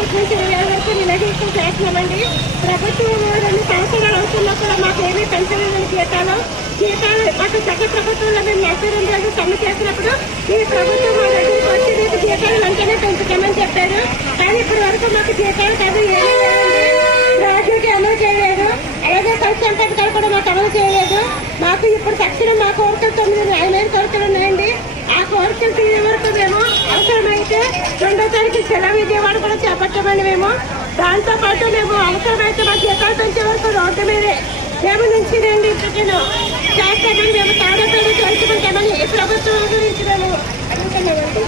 తారీఖు నుంచి 20 వరకు నిలదీక్షలు చేస్తున్నామండి. ప్రభుత్వం 2 సంవత్సరాలు అవుతున్నా కూడా మాకు ఏమీ పెంచలేదని జీతాలు మాకు చక్క ప్రభుత్వంలో మేము 42 రోజులు సమ్మె చేసినప్పుడు ఈ ప్రభుత్వం మా దగ్గరికి వచ్చి రేపు జీతాలు వెంటనే పెంచుతామని చెప్పారు. కానీ ఇప్పటి వరకు మాకు జీతాలు కాదు ఏమీ లేదండి. రాజుకి అమలు చేయలేదు. అలాగే సంక్షేమ పథకాలు కూడా మాకు అమలు చేయలేదు. మాకు ఇప్పుడు తక్షణం మా కోరికలు 9 న్యాయమైన కోరికలు ఉన్నాయండి. ఆ కోరికలు తీరే వరకు మేము అవసరమైతే 2వ తారీఖు సెలవు విజయవాడ కూడా చేపట్టమని మేము దాంతో పాటు మేము అవసరమైతే మా జీతాలు పెంచే వరకు రోడ్డు మీదే మేము నుంచి రండి చేస్తామని మేము తాడేపల్లి తెలుసుకుంటామని ప్రభుత్వం గురించి మేము అనుకున్నామండి.